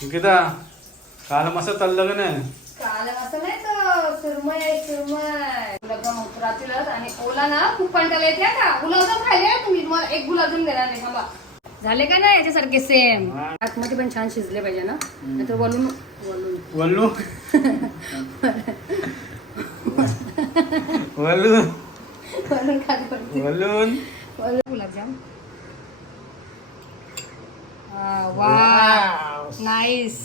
अंकिता काल मस्त चाललं का नाही? काल असं नाही तर सुरमय आहे सुरमय गुलाबजाम रात्रीलाच आणि ओला ना खूप कंटाळा येते का गुलाबजाम खायले तुम्ही. तुम्हाला एक गुलाबजाम देणार नाही. थांबा. झाले का नाही याच्यासारखे सेम हा. आतमध्ये पण छान शिजले पाहिजे ना? नाहीतर वलून वलून. वल्लू वल्लू वलून खाली पडते वल्लून वलून गुलाबजाम. वा नाईस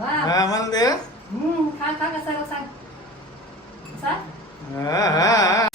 हा म्हणते हम्म, खा खा कसा सांग. हा, हा.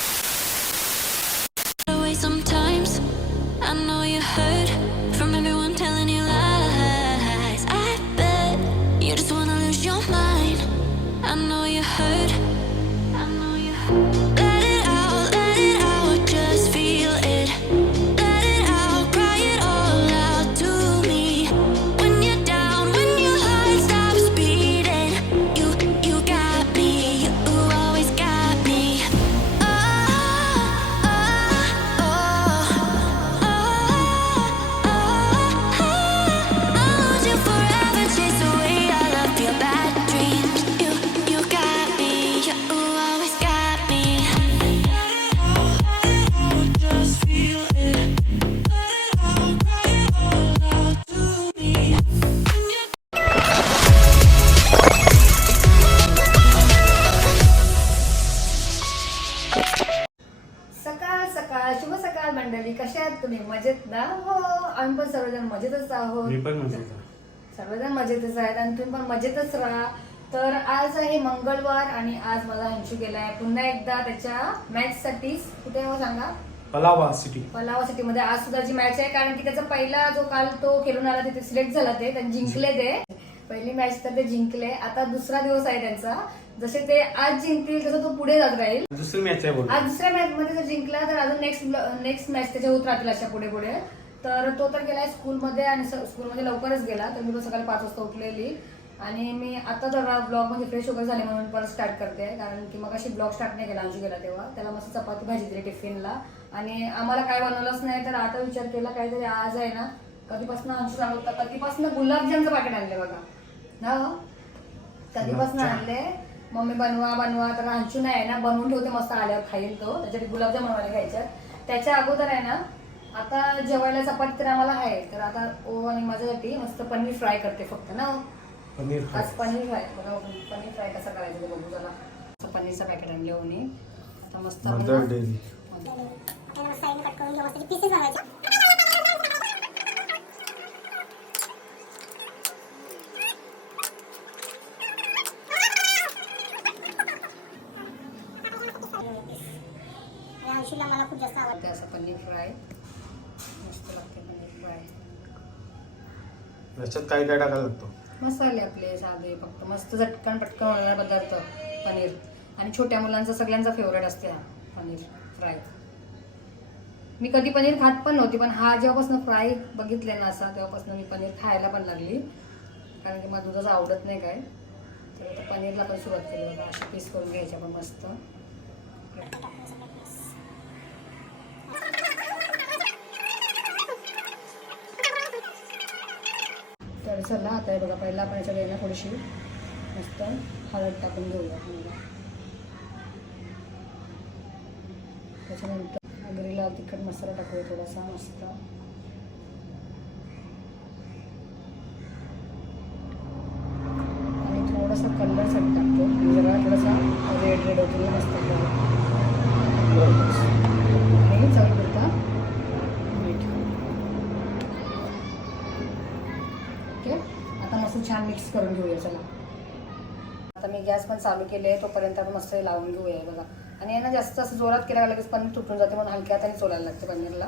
गेलाय. पुन्हा एकदा त्याच्या मॅच साठी कुठे आहे हो सांगा? पलावा सिटी पलावा सिटी मध्ये आज सुद्धा जी मॅच आहे कारण की त्याचा पहिला जो काल तो खेळून आला तिथे सिलेक्ट झाला ते त्यांनी जिंकले ते. पहिली मॅच तर ते जिंकले. आता दुसरा दिवस आहे त्यांचा. जसे ते आज जिंकतील तसं तो पुढे जात राहील. दुसरी मॅच आहे आज दुसऱ्या मॅच मध्ये जर जिंकला तर अजून नेक्स्ट नेक्स्ट मॅच त्याच्या होत राहतील अशा पुढे पुढे. तर तो तर गेलाय स्कूलमध्ये आणि स्कूलमध्ये लवकरच गेला. तर मी पण सकाळी पाच वाजता उठलेली. आणि मी आता जरा ब्लॉगमध्ये फ्रेश वगैरे झाले म्हणून परत स्टार्ट करते. कारण की मग अशी ब्लॉग स्टार्ट नाही केला अंशू गेला तेव्हा. त्याला मस्त चपाती भाजी दिली टिफिनला आणि आम्हाला काय बनवलंच नाही तर आता विचार केला काहीतरी आज आहे ना कधीपासून अंशू सांगत होता कधीपासून गुलाबजामचं पाकिट आणले बघा. ना हो? कधीपासून. आणले मम्मी बनवा बनवा. तर अंशू नाही आहे ना बनवून ठेवते मस्त आल्यावर खाईल तो. त्याच्यासाठी गुलाबजाम बनवायला घ्यायच्यात त्याच्या अगोदर आहे ना आता जेवायला चपाती तर आम्हाला आहे. तर आता ओ आणि माझ्यासाठी मस्त पनीर फ्राय करते फक्त ना पनीर आज पनीर फ्राय. बघा पनीर फ्राय कसं करायचं ते बघू जरा. असं पनीरचं पॅकेट आणले ओनी आता मस्त मदर डेअरी. मला खूप जास्त आवडतं ते असं पनीर फ्राय. मस्त लागते पनीर फ्राय. याच्यात काय काय टाकायला लागतो? मसाले आपले साधे फक्त मस्त झटकन पटकन होणारा पदार्थ पनीर. आणि छोट्या मुलांचा सगळ्यांचा फेवरेट असते हा पनीर फ्राय मी कधी पनीर खात पण नव्हती पण हा जेव्हापासून फ्राय बघितले ना असा तेव्हापासून मी पनीर खायला पण लागली. कारण की मला दुधाचं आवडत नाही काय. तर आता पनीरला पण सुरुवात केली बघा अशी पीस करून घ्यायच्या पण मस्त. सरला चला आता हे बघा पहिला आपण याच्यात आहे ना थोडीशी मस्त हळद टाकून घेऊया त्याच्यानंतर अगरी लाल तिखट मसाला टाकूया थोडासा मस्त. आणि थोडासा कलरसाठी टाकतो म्हणजे बघा थोडासा रेड रेड होतो मस्त color. आणि चवीपुरता मीठ ओके आता मस्त छान मिक्स करून घेऊया चला. आता मी गॅस पण चालू केले आहे तोपर्यंत आपण मस्त लावून घेऊया बघा. आणि यांना जास्त असं जोरात केला लगेच पनीर तुटून जाते म्हणून हलक्या हाताने चोलायला लागते पनीरला.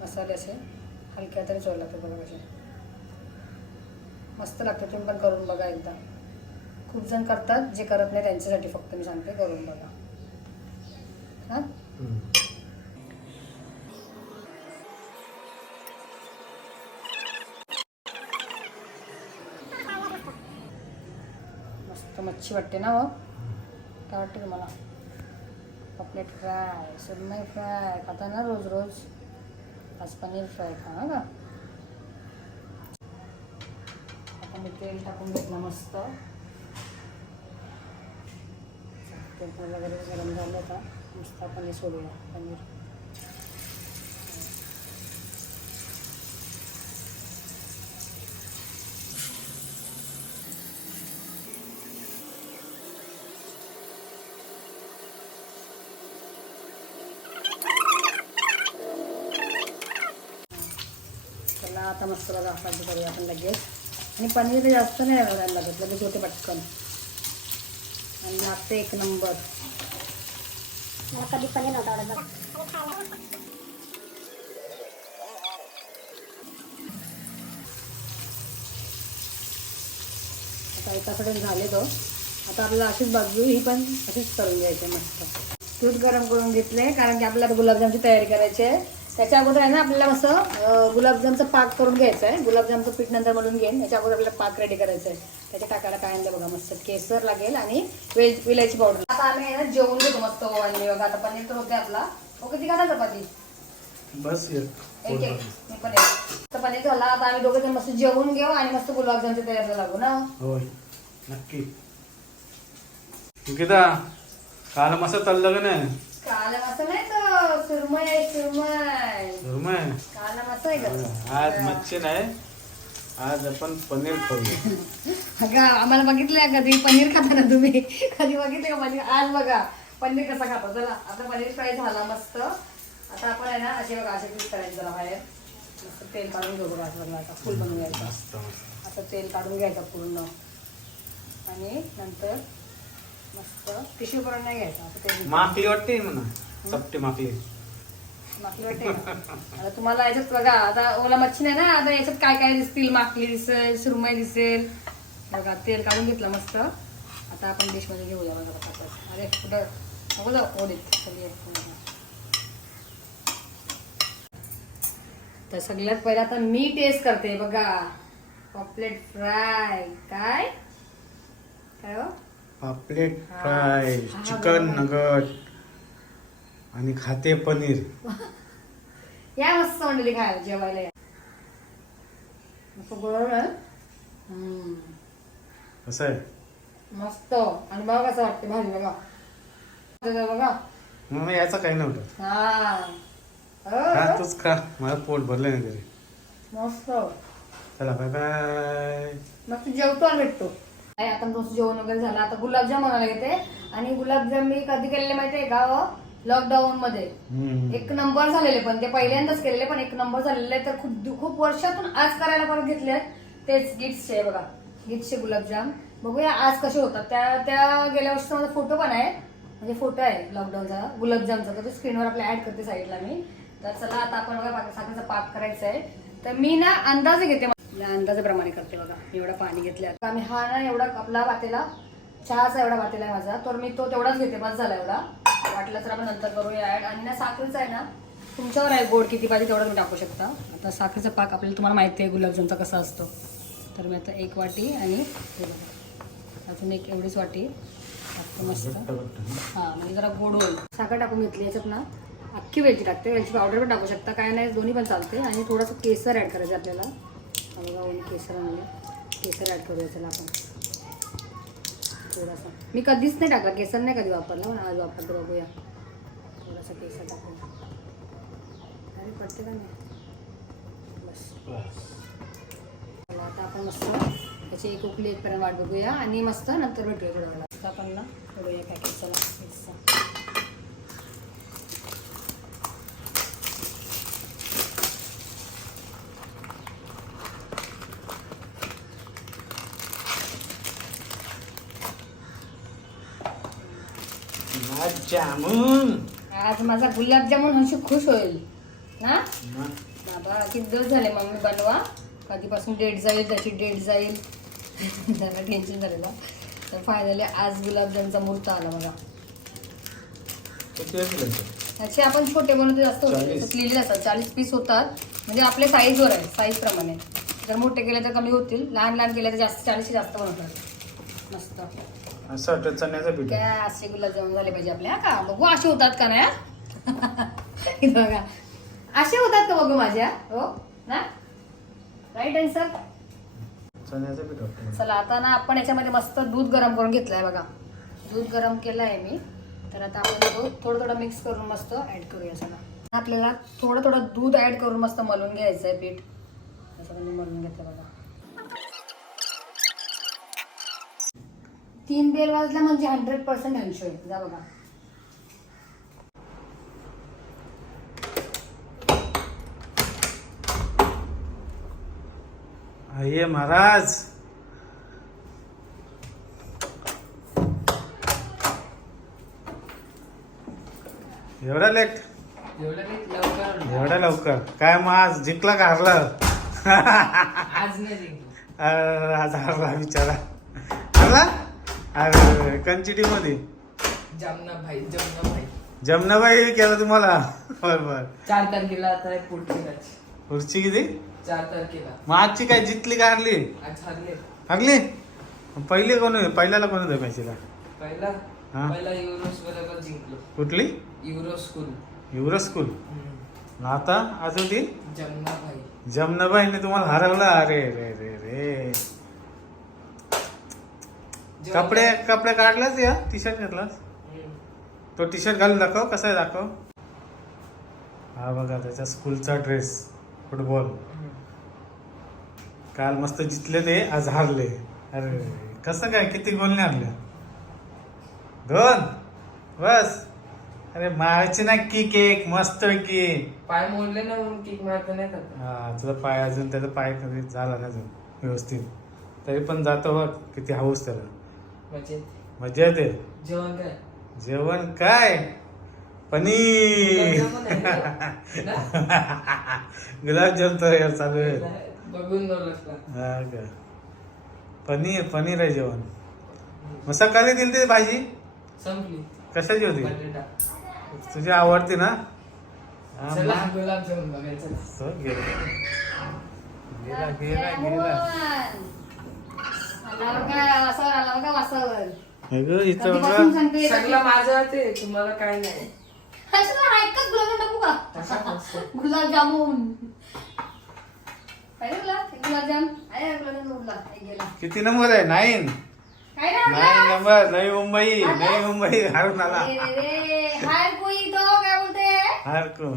मसाले असे हलक्या हाताने चोलायला लागते बघा कसे. मस्त लागते तुम्ही पण करून बघा एकदा. खूप जण करतात जे करत नाही त्यांच्यासाठी फक्त मी सांगते करून बघा. हां? मच्छी वाटते ना हो. काय वाटते तुम्हाला? पॉपलेट फ्राय सुरमई फ्राय खाता ना रोज रोज. आज पनीर फ्राय खा ना का आता मी तेल टाकून घेतलं मस्त. तेल वगैरे गरम झालं आता. मस्त पनीर सोडूया पनीर त्याला आता मस्त बघा भाजी करूया आपण लगेच. आणि पनीर जास्त नाही घालायला लागत लगेच होते पटकन. आणि लागते एक नंबर. मला कधी पनीर नव्हतं आवडत आता एकाकडे झाले तो. आता आपल्याला अशीच बाजू ही पण अशीच करून घ्यायची मस्त. दूध गरम करून घेतले कारण की आपल्याला गुलाबजामची तयारी करायची आहे. त्याच्या अगोदर आहे ना आपल्याला असं गुलाबजामचं पाक करून घ्यायचं आहे. गुलाबजामचं पीठ नंतर मळून घेईन. याच्या अगोदर आपल्याला पाक रेडी करायचं आहे. त्याच्या टाकायला काय आणलं बघा मस्त. केसर लागेल आणि वेल विलायची पावडर आता आम्ही आहे ना जेवून घेतो मस्त ओवाळणी बघा. आता पनीर तर होते आपला. ओके ती का चपाती? बस एक मी पण एक. तर पनीर झाला. आता आम्ही दोघे जण मस्त जेवून घेऊ आणि मस्त गुलाबजामच्या तयारीला लागू ना? होय. नक्की. काल मस्त चाललं का नाही? काला मस्त नाही सुरमय आहे सुरमय काला आहे का आज मच्छी नाही आज आपण पनीर खाऊया. अगं आम्हाला बघितलंय कधी पनीर खाता ना तुम्ही? कधी बघितलं का पनीर? आज बघा पनीर कसं खाता. चला आता पनीर फ्राय झाला मस्त. आता आपण आहे ना असे बघा असे पीस करायचे जरा बाहेर. मस्त तेल काढून घेऊ बघा असं आता फुल बनवून घ्यायचं आता तेल काढून घ्यायचं पूर्ण. आणि नंतर मस्त. टिश्यू करून नाही घ्यायचा आता तेल माकली वाटते म्हणा. चपटी माकली माकली वाटते का? आता तुम्हाला याच्यात बघा आता ओला मच्छी नाही ना आता याच्यात काय काय दिसतील? माकली दिसेल सुरमई दिसेल. बघा तेल काढून घेतलं मस्त. आता आपण डिशमध्ये घेऊया बघा. अरे कुठं? नको जाऊ ओढीत. खाली. तर सगळ्यात पहिला आता मी टेस्ट करते बघा. पॉपलेट फ्राय काय? काय हो? पापलेट हा. फ्राय हा, चिकन. नगट आणि खाते पनीर. या मस्त मंडळी खायला जेवायला या. आहे. हम्म. कसं आहे? मस्त. आणि बघा कसं वाटते भाजी बघा. बघा मग याचा काही नव्हतं. हा. अ, तूच खा. मला पोट भरलं नाही तरी मस्त. चला बाय बाय मस्त जेवतो आणि भेटतो. आता मस्त जेवण वगैरे झालं. आता गुलाबजाम बनायला घेते आणि गुलाबजाम मी कधी केलेले माहितीये का लॉकडाऊन मध्ये. हम्म. एक नंबर झालेले पण ते पहिल्यांदाच केलेले पण एक नंबर झालेले तर खूप खूप वर्षातून आज करायला परत घेतले. तेच गिफ्टचे बघा. गिफ्टचे गुलाबजाम. बघूया आज कसे होतात. त्या त्या गेल्या वर्षीचा माझा फोटो पण आहे. म्हणजे फोटो आहे लॉकडाऊनचा गुलाबजामचा. तर तो स्क्रीनवर आपल्या ऍड करते साईडला मी. तर चला आता आपण बघा साखरेचा पाक करायचा आहे तर मी ना अंदाजे घेते अंदाजाप्रमाणे करते बघा. एवढं पाणी घेतलं आता. आम्ही हा ना एवढा आपला वाटेला चहाचा एवढा वाटेला आहे माझा. तर मी तो तेवढाच घेते बस झाला एवढा. वाटलं तर आपण नंतर करूया ऍड. आणि ना साखरेचा आहे ना तुमच्यावर आहे गोड किती पाहिजे तेवढं तुम्ही टाकू शकता. आता साखरेचा पाक आपल्याला तुम्हाला माहिती आहे गुलाबजामचा कसा असतो. तर मी आता एक वाटी आणि हे. अजून एक एवढीच वाटी टाकते मस्त. हा म्हणजे जरा गोड होईल. साखर टाकून घेतली याच्यात ना अख्खी वेलची टाकते. वेलची पावडर पण टाकू शकता. काय नाही दोन्ही पण चालते. आणि थोडंसं केसर ॲड करायचं आपल्याला. हा बघा ओली केसर आणले. केसर ॲड करूया चला आपण. थोडासा. मी कधीच नाही टाकला केसर नाही कधी वापरला पण आज वापरतो बघूया. थोडासा केसर टाकूया अरे पडते का नाही? बस. चला, आता आपण मस्त त्याची एक उकली एकपर्यंत वाट बघूया आणि मस्त नंतर भेटूया थोडा वेळा आपण ना बघूया पॅकेटचा पिझ्झा गुलाबजामुन. आज माझा गुलाबजामुन हंशी खुश होईल. ना? बाबा किती दिवस झाले मम्मी बनवा? कधीपासून डेट जाईल त्याची डेट जाईल. त्याला टेन्शन झालेलं. तर फायनली आज गुलाबजामचा मुहूर्त आला ते? त्याचे आपण छोटे बनवतो जास्त होते चाळीस. लिहिलेले असतात चाळीस पीस होतात. म्हणजे आपल्या साईजवर आहे साईज प्रमाणे. जर मोठे केले तर कमी होतील. लहान लहान केले तर जास्त चाळीसशे जास्त बनवतात. मस्त. वाटतं चण्याचं पीठ. काय असे गुलाबजामुन झाले पाहिजे आपल्या का? बघू असे होतात का नाही हा? इथं बघा. असे होतात का बघू माझ्या? हो? ना राईट आन्सर चण्याचं पीठ वाटतं चला आता ना आपण याच्यामध्ये मस्त दूध गरम करून घेतलंय बघा. दूध गरम केलं आहे मी. तर आता आपण दूध थोडं थोडं मिक्स करून मस्त ऍड करूया चला. आपल्याला थोडं थोडं दूध ऍड करून मस्त मलून घ्यायचं आहे पीठ त्याच्यामध्ये मलून घेते बघा. तीन बेल वाजला म्हणजे हंड्रेड पर्सेंट हंशो आहे जा बघा. अये महाराज. एवढा लेट एवढं लवकर. एवढ्या लवकर. काय मग आज जिंकला का हारला? आज नाही जिंकलो. अरे, आज हारला बिचारा. अरे कंचिटी मध्ये. जमना भाई जमना भाई जमनाबाई केला तुम्हाला? बरोबर चार तारखेला आता पुढची खुर्ची किती? चार तारखेला. मग आजची काय जिंकली का हारली? आज हरले. हारली? पहिली कोण होते? पहिल्याला कोण होतं मॅचला पहिला? हा. पहिला युरोस बरोबर जिंकलो. कुठली? Euro school. युवराज स्कूल. आता आज होती जमना भाई जमनाबाईने तुम्हाला हरवलं. अरे रे रे रे. कपडे कपडे काढलाच या? टी शर्ट घेतलास. तो टी शर्ट घालून दाखव कसा आहे दाखव? हा बघा त्याचा स्कूलचा ड्रेस फुटबॉल. काल मस्त जितले ते आज हारले. अरे कसं काय? किती गोल नाही हारल्या दोन? बस. अरे मारायची ना किक एक मस्त की पाय मोडले ना म्हणून किक मारता नाही हा तुझा पाय अजून त्याचा पाय कधी झाला नाही अजून व्यवस्थित. तरी पण जातो बघ किती हाऊस त्याला. म्हणजे मजा येते जेवण काय? जेवण काय? पनीर. गुलाबजामुन आहे ना? गुलाबजाम तर यार चालू आहे बघून हा का? पनीर पनीर आहे जेवण. मग सकाळी दिली ते भाजी? संपली. कशाची होती? बटाटा. तुझी आवडती ना? हा, चला मग. गुलाबजामुन बघायचं. तो गेला गेला गेला. गेला आला बघा वासावर आला बघा वासावर ग इथं कधीपासून बघा सांगते सगळं माझं ते तुम्हाला काय नाही. असं ऐकत गुलाबजाम टाकू का? तसा नसतं. गुलाबजामुन. पाहिजे तुला? एक गुलाबजाम. आहे गुलाबजाम उरला. एक गेला. किती नंबर आहे? नाईन. काय नाईन नंबर. नवी मुंबई. नवी मुंबई हारून आला. रे रे रे. हार कोई तो क्या बोलते? हार को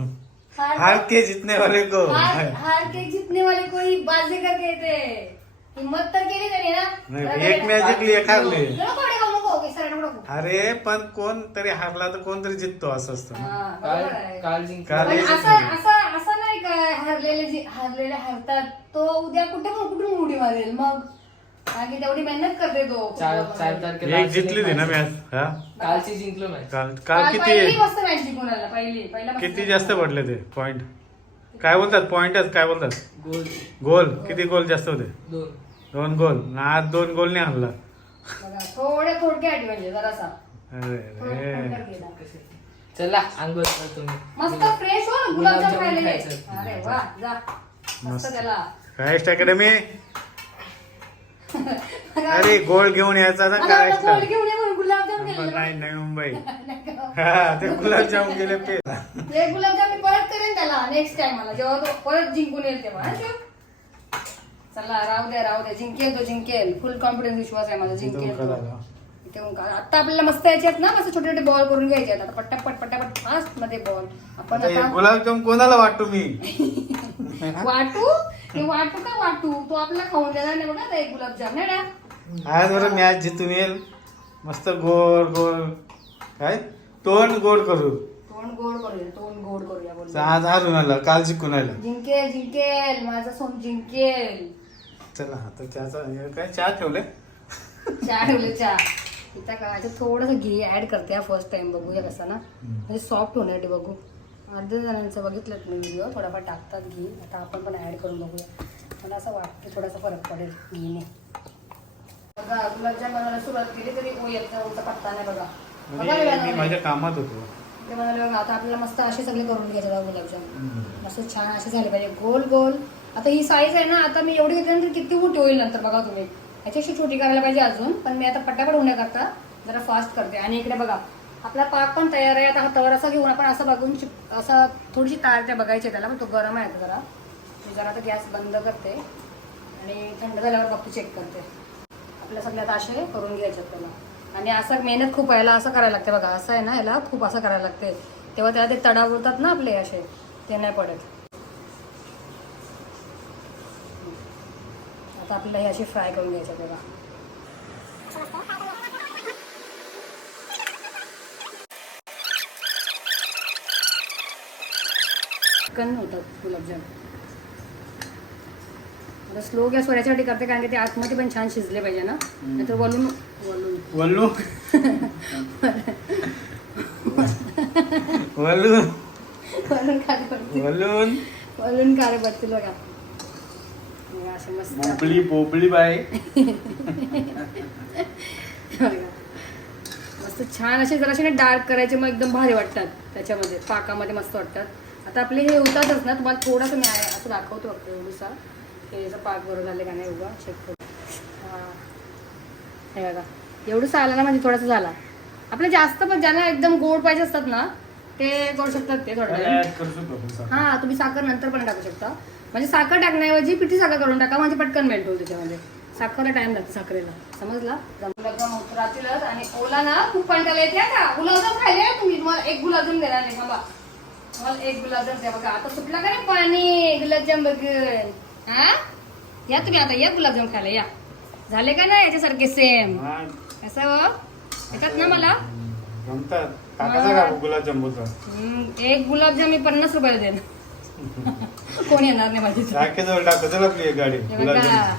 हार हार के. जीतने वाले को हार हार के जीतने वाले कोई बाजीगर कहते हिम्मत तर केली त्याने ना. नाही, एक match जिंकली, एक हारली. नको कडे खाऊ नको विसरायला नको. नको. अरे पण कोण तरी हारला तर कोण तरी जिंकतो असं असतं ना. हा, काल बरोबर आहे. काल जिंकलो. काल- पण असं असं असं नाही काय हारलेले जे हारलेले हारतात तो उद्या कुठे मग कुठून उडी मारेल मग? की तेवढी मेहनत करते तो चार फुटबॉलमध्ये. चार तारखेला एक जिंकली. होती ना मॅच हा? कालची जिंकलो मॅच. काल काल काल पहिली किती मस्त मॅच जिंकून आला पहिली पहिला मस्त किती match जास्त पडले ते पॉइंट काय बोलतात? पॉइंटच काय बोलतात? गोल. गोल. किती गोल जास्त होते? दोन. दोन गोल. ना आज दोन गोल नाही आणला. बघा, म्हणजे जरासा. अरे थोडा रे. फरक गेला. चला आंघोळ करा तुम्ही. मस्त फ्रेश हो ना गुलाबजाम गुलाबजामुन खायलेले खायचं. अरे वा जा. मस्त. मस्त. त्याला. कायस्ट अकॅडमी अरे गोल घेऊन यायचा ना मला वाटलं गोल काय घेऊन ये म्हणून गुलाबजाम केलेले. नाही नाही मुंबई? हा ते गुलाबजाम गेले पे. ते गुलाबजाम मी परत करेन त्याला नेक्स्ट टाइम मला. जेव्हा तो परत जिंकून येईल तेव्हा. हा, शिव? चला राहू द्या राहू द्या जिंकेल तो जिंकेल. फुल कॉन्फिडन्स विश्वास आहे माझा. जिंकेल तो. इथे. आता आपल्याला मस्त याच्यात ना? मस्त छोटे छोटे बॉल करून घ्यायचे आहेत. आता पट्टापट पट्टापट फास्टमध्ये बॉल आपण आता गुलाबजाम कोणाला वाटतो मी? वाटू? हे वाटू का वाटू? तो आपला खाऊन देणार नाही बघा आता एक गुलाबजाम नाही ना आज बरं मॅच जिथून येईल. मस्त गोड गोड काय? तोंड गोड करू. तोंड गोड करूया तोंड गोड करूया बोल आज हारून आला काल जिंकून आला. जिंकेल जिंकेल. माझा सोन जिंकेल. चला आता चहाचा हे काय चहा ठेवले? चहा ठेवले चहा. इथं काय थोडस घी ऍड करते फर्स्ट टाइम बघूया कसं ना. म्हणजे सॉफ्ट होण्यासाठी बघू. अर्ध्या जणांचं बघितलं मी व्हिडिओ थोडाफार टाकतात घी. आता आपण पण ऍड करून बघूया. मला असं वाटतं थोडासा फरक पडेल घीने. बघा गुलाबजाम बनवायला सुरुवात केली तरी ओ याचा उलटा पत्ता नाही बघा. बघा मी वेळानं. मी माझ्या कामात होतो. ते म्हणाले बघा आता आपल्याला मस्त असे सगळे करून घ्यायचे बघा गुलाबजाम. मस्त छान असे झाले पाहिजे. गोल गोल. आता ही साईज आहे ना आता मी एवढी घेतल्यानंतर किती मोठी होईल नंतर बघा तुम्ही. याच्याशी छोटी करायला पाहिजे अजून पण मी आता पटापट होण्याकरता जरा फास्ट करते. आणि इकडे बघा आपला पाक पण तयार आहे. आता हा तवर असा घेऊन आपण असं बघून असं थोडीशी तार त्या बघायची त्याला पण तो गरम आहे जरा. मी जरा आता गॅस बंद करते. आणि थंड झाल्यावर बघतो चेक करते. आपल्या सगळ्यात असे करून घ्यायचे त्याला. आणि असं मेहनत खूप यायला असं करायला लागते बघा. असं आहे ना याला खूप असं करायला लागते. तेव्हा त्याला ते तडावतात ना आपले असे ते नाही पडत. आता आपल्याला हे असे फ्राय करून घ्यायचे बघा. चिकन होतात गुलाबजाम. आता स्लो गॅसवर याच्यासाठी करते कारण की ते आतमध्ये पण छान शिजले पाहिजे ना. नाहीतर वलून वलून वल्लू. वल्लू. वलून कारे पडतील. वल्लून. वलून कारे पडतील बघा. असे मस्त बोबली बोबली बाय. मस्त छान असे जराशे ना डार्क करायचे मग एकदम भारी वाटतात. त्याच्यामध्ये पाकामध्ये मस्त वाटतात. आता आपले हे होतातच ना तुम्हाला थोडंसं मी आहे- असं दाखवतो फक्त एवढूसा. हे याचा पाक बरोबर झाले का नाही उभा चेक करू. हा. हे बघा एवढंसं आलं ना म्हणजे थोडंसं झाला. आपले जास्त पण ज्यांना एकदम गोड पाहिजे असतात ना ते करू शकतात ते थोडं. हा तुम्ही साखर नंतर पण टाकू शकता. म्हणजे साखर टाकण्याऐवजी पिठी साखर करून टाका म्हणजे पटकन मेल्ट होईल त्याच्यामध्ये साखरला टाइम लागतो साखरेला. समजला? राहतीलच आणि ओला ना खूप कंटाळा येते का? गुलाबजाम खायले तुम्ही. तुम्हाला एक गुलाबजाम देणार नाही बाबा मला एक गुलाबजाम द्या बघा. आता सुटला का रे पाणी? गुलाबजाम बघून. हा? या तुम्ही आता या गुलाबजाम खायला या. झाले का ना याच्यासारखे सेम कसं हो? येतात ना मला? गुलाबजाम एक गुलाबजाम मी पन्नास रुपयाला देईन कोण येणार नाही माझी टाकेजवळ टाकू चल आपली एक गाडी. हे गुलाबजाम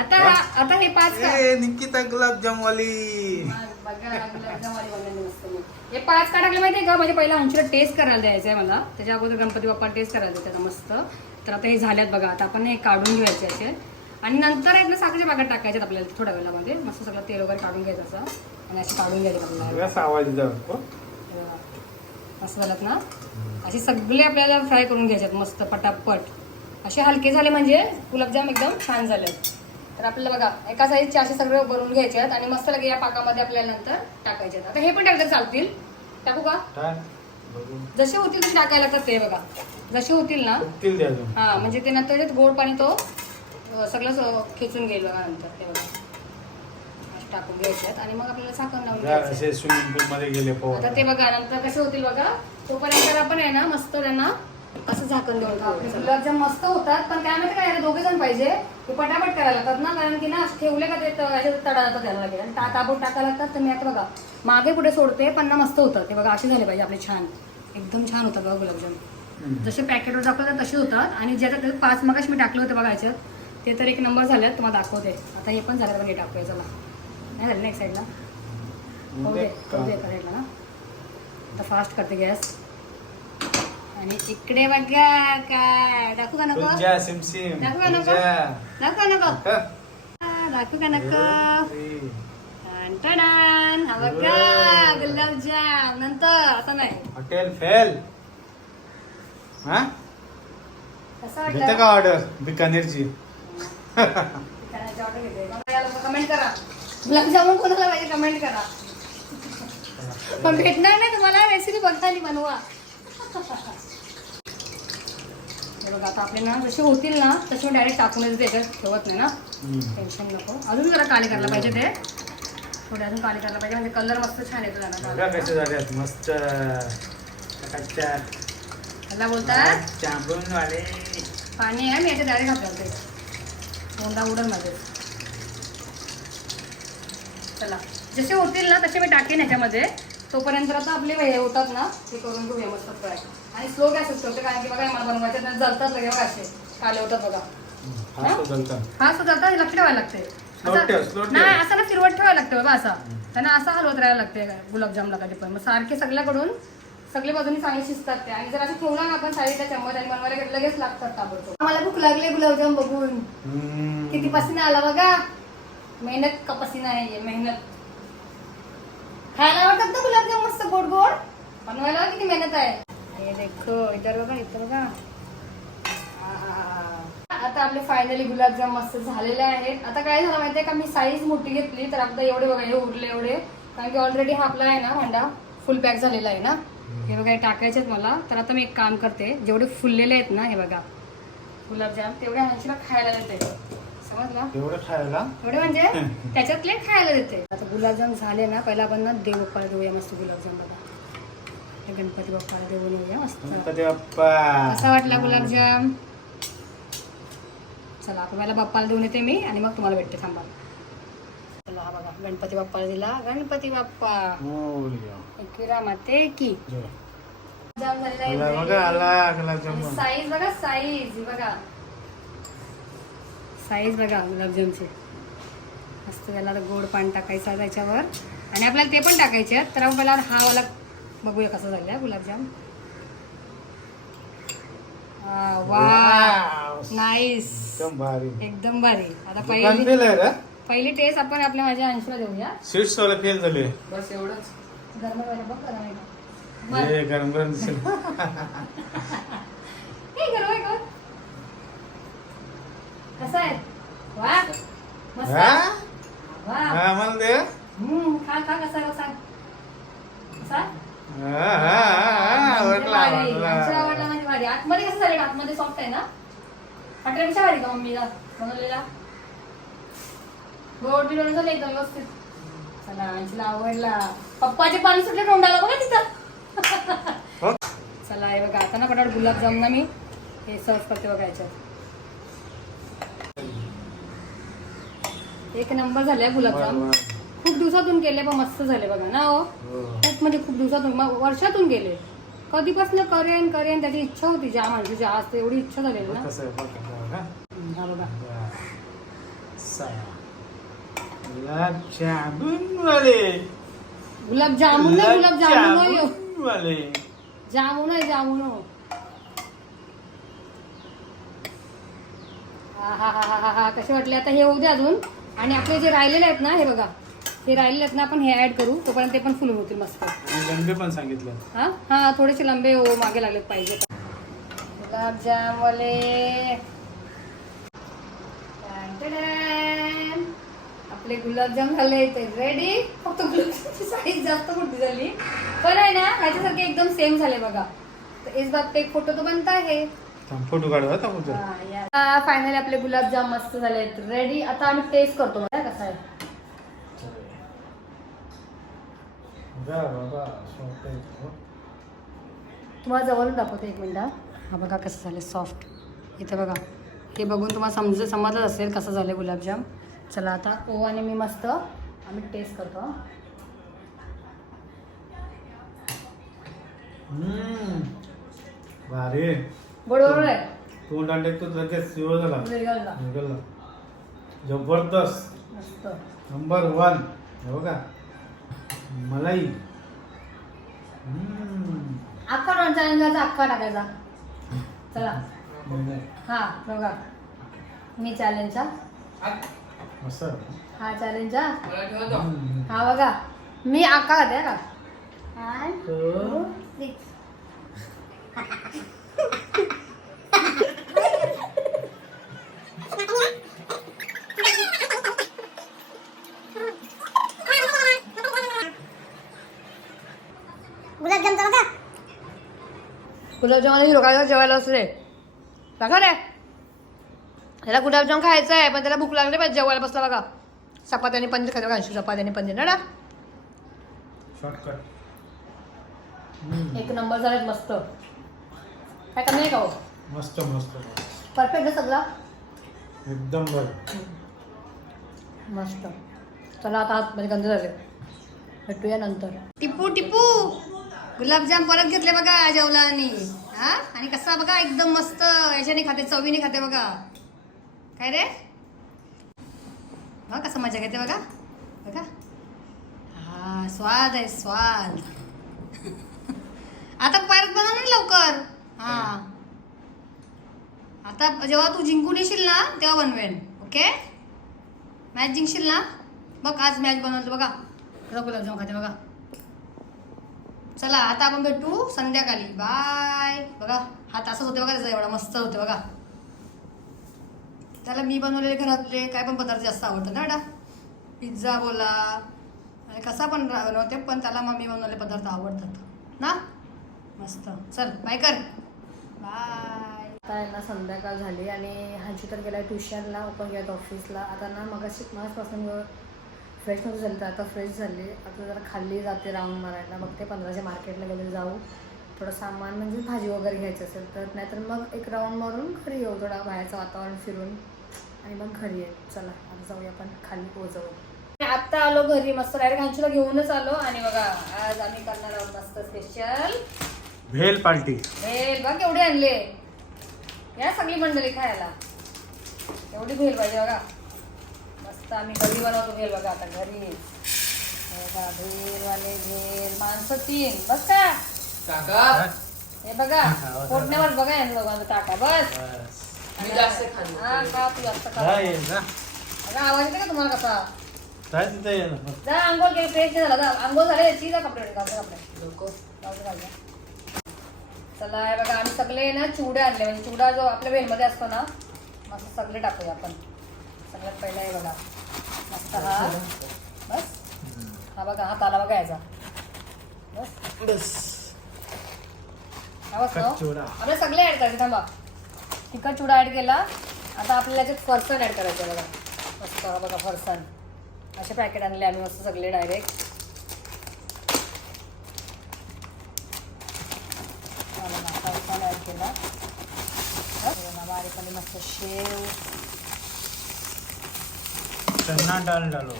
आता आता हे पाच का ए, निकिता गुलाबजाम वाली बघा गुलाबजामवाली बनवली मस्त मी. हे पाच का टाकले माहितीये का? म्हणजे पहिला अंशूला टेस्ट करायला द्यायचं आहे मला. त्याच्या अगोदर गणपती बाप्पा टेस्ट करायला द्यायचं त्याला मस्त. तर आता हे झाल्यात बघा. आता आपण हे काढून घ्यायचे असे. आणि नंतर आहेत ना साखरेच्या बागात टाकायच्यात आपल्याला थोड्या वेळामध्ये. मस्त सगळं तेल वगैरे काढून घ्यायचं असं. आणि असे काढून घ्यायचे आपल्याला. कसा आवाज येतो हो? असं झालं ना? असे सगळे आपल्याला फ्राय करून घ्यायच्यात मस्त पटापट. असे हलके झाले म्हणजे गुलाबजाम एकदम छान झाले. तर आपल्याला बघा एका साईजचे असे सगळे भरून घ्यायचे आहेत आणि मस्त लगे या पाकामध्ये आपल्याला नंतर टाकायचे आहेत आता हे पण टाकले चालतील. टाकू का. जसे होतील तसे टाकायला लागतात ते बघा. जसे होतील ना? हा म्हणजे ते नंतर गोड पाणी तो सगळं खेचून घेईल बघा नंतर ते बघा. टाकून घ्यायचे आहेत आणि मग आपल्याला साखर लावून जा, घ्यायचं. असे स्विमिंग पूल मध्ये गेले. आता ते बघा नंतर कसे होतील बघा. तोपर्यंत आपण आहे ना मस्त त्यांना असं झाकण देऊन ठेवायचं. गुलाबजाम मस्त होतात पण काय माहिती काय दोघे जण पाहिजे. ते पटापट करायला लागतात ना कारण की ना ठेवले का ते तडा जातात द्यायला लागेल. आणि ताबूत टाकायला लागतात तर मी आता बघा मागे पुढे सोडते पण ना मस्त होतं ते बघा असे झाले पाहिजे आपले छान. एकदम छान होतात बघा गुलाबजाम. जसे पॅकेटवर दाखवतात तसे होतात. आणि त्याच्यात पाच मगाशी मी टाकले होते बघा याच्यात ते तर एक नंबर झाल्यात तुम्हाला दाखवते. आता हे पण झालं बघा हे टाकूया चला. नाही झालं ना? एक साईडला होऊ दे होऊ दे करायला ना। आता फास्ट करते गॅस आणि इकडे बघा काय? दाखवू का नको। तुझ्या सिमसिम दाखव का नको। तुझ्या. नको। का? आ, दाखवू का नको। अरे. टन टडान. हा बघा गुलाबजाम नंतर आता नाही। Hotel fail. हा? कसं घेते वाटलं का ऑर्डर बिकानेरची कमेंट करा। गुलाबजामुन कोणाला पाहिजे कमेंट करा. पण भेटणार नाही तुम्हाला रेसिपी बघतानी बनवा. हे बघा आता आपले ना जसे होतील ना तसे डायरेक्ट टाकूनच दे ठेवत नाही ना. टेन्शन नको. अजून जरा काळे करायला पाहिजे ते. थोडे अजून काळे करायला पाहिजे म्हणजे कलर मस्त छान येतो झाले मस्त. त्याला बोलतात पाणी आहे मी याच्या डायरेक्ट आपल्याला ते दोनदा उडल माझे. चला. जसे होतील ना तसे मी टाकेन ह्याच्यामध्ये. तोपर्यंत आता आपले हे होतात ना ते करून घेऊया मस्त फ्राय. आणि स्लो गॅसच करते कारण की बघा मला बनवायचे नाही जळतात लगे बघा असे. काले होतात बघा. हा हा? हे लक्ष ठेवायला लागते. नाही असं ना फिरवत ठेवायला लागतं बाबा असा. त्यांना असं हलवत राहायला लागते गुलाबजामला कधी पण. मग सारखे सगळ्याकडून सगळे बाजूनी चांगले शिजतात ते. आणि जर असं ठेवला ना आपण साईडला चम्मच आणि बनवायला लगेच लागतात ताबडतोब. मला भूक लागली गुलाबजाम बघून. किती पसीना आला बघा? मेहनत का पसीना आहे ये, मेहनत. खायला आवडतात ना गुलाबजाम मस्त गोड गोड? बनवायला किती मेहनत आहे? हे देखो इधर बघा इथं बघा. आता आपले फायनली गुलाबजाम मस्त झालेले आहेत. आता काय झालं माहितीये का? मी साईज मोठी घेतली तर आता एवढे बघा हे उरले एवढे. कारण की ऑलरेडी हा आपला आहे ना भांडा फुल पॅक झालेला आहे ना. हे बघा हे टाकायचे आहेत मला. तर आता मी एक काम करते जेवढे फुललेले आहेत ना हे बघा. गुलाबजाम तेवढे ऐंशीला खायला देते. समजला? एवढं खायला? एवढे म्हणजे? त्याच्यातले खायला देते. आता गुलाबजाम झाले ना पहिला आपण ना देव बाप्पाला देऊया मस्त गुलाबजाम बघा. गणपती बाप्पाला देऊन येऊया मस्त. गणपती बाप्पा. कसा वाटला गुलाबजाम? चला आपण पहिला बाप्पाला देऊन येते मी आणि मग तुम्हाला भेटते थांबा. चला हा बघा गणपती बाप्पाला दिला. गणपती बाप्पा. एकविरा माते की. जाम झालेला आहे. बघा आला साईज बघा साईज बघा. साईज बघा गुलाबजामची. मस्त त्याला गोड पाणी टाकायचं त्याच्यावर. आणि आपल्याला ते पण टाकायचे आहेत. तर आपण पहिला हा वाला बघूया कसं झालं गुलाबजाम. वा वाव. नाईस एकदम भारी. एकदम भारी. आता पहिली पहिली टेस्ट आपण आपल्या माझ्या अंशला देऊया. स्वीट्स वाला फेल झाले. बस एवढंच. गरम गरम बघ गरम. हे गरम गरम दिसेल. हे गरम आहे का? कसं आहे? वा मस्त. हा? वा. हा, मला दे हम्म, खा खा कसा आहे कसा हा, हा, हा, आवडला भारी. आमच्या आवडला. आवडला म्हणजे भारी. आतमध्ये कसं झालं? आतमध्ये सॉफ्ट आहे ना? हॉटेलपेक्षा भारी का मम्मीला? बनवलेला? गोड बिड झालं एकदम व्यवस्थित. चला आमचीला आवडला. पप्पाचे पाणी सुटले तोंडाला बघा तिथं. हो. चला हे बघा. आता ना पटापट गुलाबजाम ना मी हे सर्व करते बघा याच्यात. एक नंबर झाले गुलाबजाम. खूप दिवसातून केले पण मस्त झाले बघा ना हो हो. खूप म्हणजे खूप दिवसातून वर्षातून गेले कधीपासून करेन करेन त्याची इच्छा होती ज्या माणसाची आज तर एवढी इच्छा झालेली ना हा बघा वा. सहा. गुलाबजामुन वाले गुलाबजामुन नाही गुलाबजामुन होय हो. वाले जामुन आहे जामुन. हा हा हा हा हा हा कसे वाटले आता हे होऊ दे अजून आणि आपले जे राहिलेले आहेत ना हे बघा हे राहिलेले आहेत ना आपण हे ऍड करू तोपर्यंत ते पण फुलून होतील मस्त. गणबे पण सांगितलं. हा? हा थोडेसे लंबे हो मागे लागले पाहिजे. गुलाबजाम वाले. आपले गुलाबजाम झाले ते रेडी फक्त गुलाबजामची साईज जास्त मोठी झाली. पण आहे ना ह्याच्यासारखे एकदम सेम झाले बघा. तर इस बात पे एक फोटो तो बनता है थांब, फोटो काढू आता. फायनली आपले गुलाबजाम मस्त झाले रेडी आता आम्ही टेस्ट करतो कसा आहे. तुम्हाला जवळून दाखवते एक मिनिट हा. बघा कसं झालं सॉफ्ट इथे बघा हे बघून तुम्हाला समज समजलं असेल कसं झालं गुलाबजाम चला आता ओ आणि मी मस्त आम्ही टेस्ट करतो हा. भारी बरोबर आहे. तोंड अंडे तू लगेच शिव झाला वेगळा. निघाला. जबरदस्त. मस्त. नंबर वन हे बघा. मलाई. हम्म. अख्खा डॉन चॅलेंजचा अख्खा टाकायचा. चला. नाही, हा बघा. मी चॅलेंजचा मस्त. हा चॅलेंजचा हम्म. हा बघा. मी अख्खा खाते का? One, तर? two, three. गुलाबजामुन लोकांना जेवायला असते बघा रे. त्याला गुलाबजाम खायचं आहे पण त्याला भूक लागली पाहिजे जेवायला बसला बघा. चपात्याने पनीर खाते बघा अंशू चपात्याने पनीर ना शॉर्टकट एक नंबर झालेत मस्त. काय कमी आहे का हो? मस्त मस्त परफेक्ट आहे सगळा? एकदम बर. मस्त. चला आता हात म्हणजे गंध झाले. भेटूया नंतर. टिपू टिपू! गुलाबजाम परत घेतले बघा जेवलानी. हा? आणि कसा बघा? एकदम मस्त. याच्याने खाते चवीने खाते बघा. काय रे? बघा कसं मजा घेते बघा. बघा. हा स्वाद आहे स्वाद. आता परत बनव ना लवकर. हा. आता जेव्हा तू जिंकून येशील ना तेव्हा बनवेन ओके मॅच जिंकशील ना? बघ आज मॅच बनवतो बघा. कसा गुलाबजाम खाते बघा. चला आता आपण भेटू संध्याकाळी. बाय बघा हा असंच होते बघा त्याचा एवढा मस्त होते बघा. त्याला मी बनवलेले घरातले काय पण पदार्थ जास्त आवडतात ना बेटा? पिझ्झा बोला. आणि कसा पण बनवते पण त्याला मम्मी बनवलेले पदार्थ आवडतात. ना? मस्त. चल बाय कर. बाय आता यांना ना संध्याकाळ झाली आणि ह्यांची तर गेला ट्युशनला ओपन गेलात ऑफिसला आता ना मग मगाचपासून फ्रेश नव्हतं झाली तर आता फ्रेश झाली. आता जरा खाल्ली जाते राऊंड मारायला. मग ते पंधराच्या मार्केटला गेले जाऊ. थोडं सामान म्हणजे भाजी वगैरे घ्यायचं असेल तर नाहीतर मग एक राऊंड मारून घरी येऊ. थोडा बाहेरचं वातावरण फिरून आणि मग घरी येऊ चला आता जाऊया आपण खाली पोहोचवू. आत्ता आलो घरी. मस्त डायरेक्ट हंचूला घेऊनच आलो. आणि बघा आज आम्ही करणार आहोत मस्त स्पेशल भेल पार्टी. भेल बघ एवढे आणले. या सगळी मंडळी खायला. एवढी भेल पाहिजे बघा. मस्त आम्ही घरी बनवतो भेल बघा आता घरी. हे बघा भेलवाले भेल माणसं तीन. बस का? काका. हे बघा फोडण्यावर बघा यांचं दोघांचं टाका बस. मी जास्त खाल्लं. हा का तू जास्त खा. ये, जा. अगं, आवाज येते का तुम्हाला कसा? जा तिथे ये ना. जा आंघोळ केली फ्रेश नाही झाला जा. आंघोळ झाले याची जा कपडे कपडे. नको. जाऊ घालूया. चला हे बघा आम्ही सगळे ना चिवडे आणले. म्हणजे चिवडा जो आपल्या वेलमध्ये असतो ना मस्त सगळे टाकूया आपण. सगळ्यात पहिला हे बघा. मस्त हा. बस. हा बघा हा ताला बघा याचा. बस. बस. हा सगळे ऍड करायचे थांबा. तिखट चिवडा ऍड केला. आता आपल्याला याच्यात फरसाण ऍड करायचं बघा. मस्त हा बघा फरसाण. असे पॅकेट आणले आम्ही मस्त सगळे डायरेक्ट फरसाण ऍड केला बस. हे मस्त शेव. चना डाल. डालो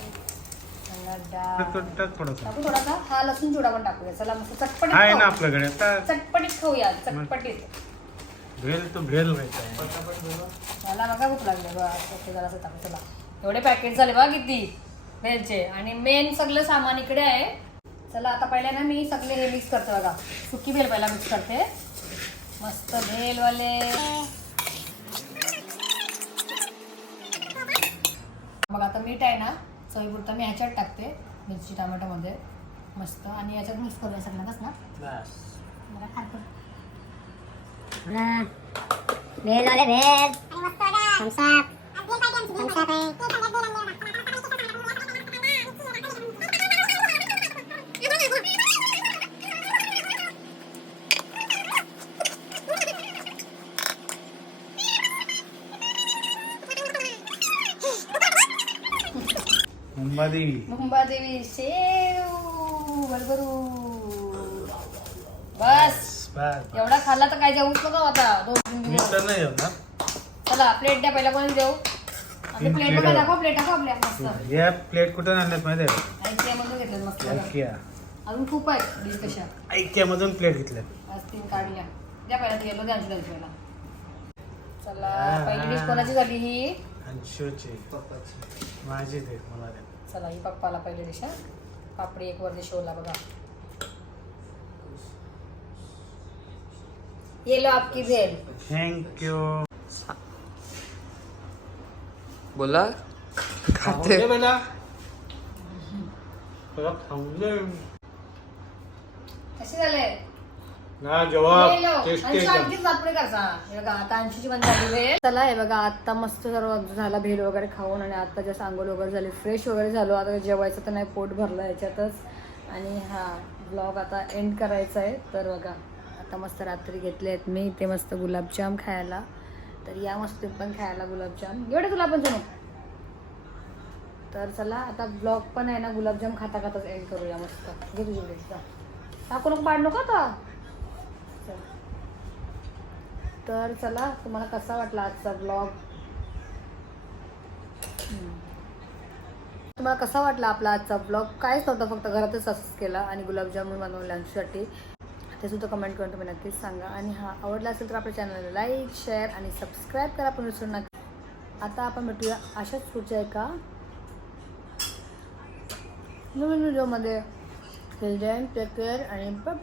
आणि डाळ. टाक टाक थोडंसं. टाकू थोडासा हा लसूण चिवडा पण टाकूया. चला मस्त चटपटीत आहे ना खाऊ. आपल्याकडे. आता चटपटीत खाऊया चटपटीत. भेल तो भेल व्हायचा. पटापट बनव. मला नका भूक लागले. बा ते जरासं टाकू चला. एवढे पॅकेट झाले बा किती. भेलचे. आणि मेन सगळं सामान इकडे आहे. चला आता पहिले ना मी सगळे हे मिक्स करते बघा. सुकी भेल पहिला मिक्स करते. मस्त भेलवाले. मग आता मीठ आहे ना चवीपुरता मी ह्याच्यात टाकते मिरची टोमॅटोमध्ये मस्त. आणि याच्यात मिक्स करूया सगळ्यांनाच ना? बस. मला खातो. भेल वाले भेल थम्सअप थम्सअप आहे. मुंबादेवी. मुंबादेवी शेव बरबरू. बस. बस एवढा खाल्ला तर काय जेवूच नका आता दोन तीन मी दिवस. तर नाही जेवणार. चला प्लेट द्या पहिला कोणी देऊ? आपली तीन प्लेट बघा आहे. दाखव प्लेट दाखव आपल्या मस्त. या प्लेट कुठं आणल्यात माहिती आहे ऐकिया मधून घेतलं मस्त. बघा. ऐकिया अजून खूप आहेत डिश कशा? ऐकियामधून प्लेट आज तीन काढल्या. द्या पहिला ती येलो द्या अंशुला पहिला. चला हा. पहिली डिश कोणाची झाली ही? आणि शिवची पप्पाची. माझी ते मला दे. चला ही पप्पाला पहिली डिश हा पापडी एक वरती शोला बघा. ये लो आपकी भेल. थँक्यू बोला. खाते. बेटा. तुला खाऊन दे. कसे झाले? ना जवाब. टेस्टी चला हे बघा आता मस्त सर्व झाला भेल वगैरे खाऊन आणि आता जसं आंघोळ वगैरे झाली फ्रेश वगैरे झालो. आता जेवायचं तर नाही पोट भरलं याच्यातच. आणि हा ब्लॉग आता एंड करायचा आहे. तर बघा आता मस्त रात्री घेतले आहेत मी इथे मस्त गुलाबजाम खायला. तर या मस्त पण खायला गुलाबजाम. एवढे तुला पण जणू तर चला आता ब्लॉग पण आहे ना गुलाबजाम खाता खाताच एंड करूया मस्त. घे तुझी टाकू नको पाड नको आता. तर चला तुम्हाला कसा वाटला आजचा ब्लॉग तुम्हाला कसा वाटला आपला आजचा ब्लॉग कायच नव्हता फक्त घरातच असंच केला आणि गुलाबजामुन बनवले लंचसाठी ते सुद्धा कमेंट करून तुम्ही नक्कीच सांगा. आणि हा आवडला असेल तर आपल्या चॅनलला लाईक शेअर आणि सबस्क्राईब करा पण विसरू नका. आता आपण भेटूया अशाच पुढच्या एका नवीन व्हिडिओमध्ये टेक केअर आणि बाय